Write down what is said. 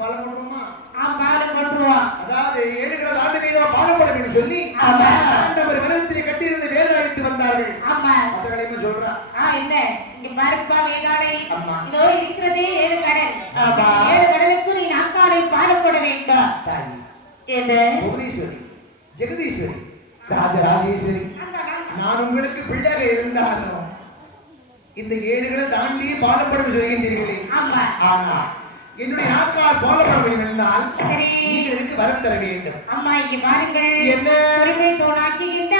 பாலம் போட்டுருமா? பாலம் போட்டுருவோம். அதாவது 7 கடல் ஆண்டு நீளமா பாலம் போட வேண்டும் சொல்லி ஆண்டவர் மரத்திலே கட்டியிருந்த வேதாயத்து வந்தார்கள். ஆமா அந்த கடைமை சொல்றா. என்ன இங்க பாருப்பா வேதாளை. அம்மா இதோ இருக்கிறதே 7 கடல். 7 கடலுக்கு நீ நாற்காலை பாலம் போட வேண்டும். தாயி என்ன புவனேஸ்வரி, ஜெகதீஸ்வரி, ராஜராஜேஸ்வரி, நான் உங்களுக்கு பிள்ளையாக இருந்தாலும் இந்த 7 கடல் தாண்டி பாலம் போட சொல்கின்றீர்களே. ஆமா ஆனா என்னுடைய நாக்கால் பாலம் போட வேண்டும் என்றால் நீங்கள் எனக்கு வரம் தர வேண்டும். அம்மா இங்க பாருங்கள். என்ன பெருமை தோணாக்குகின்ற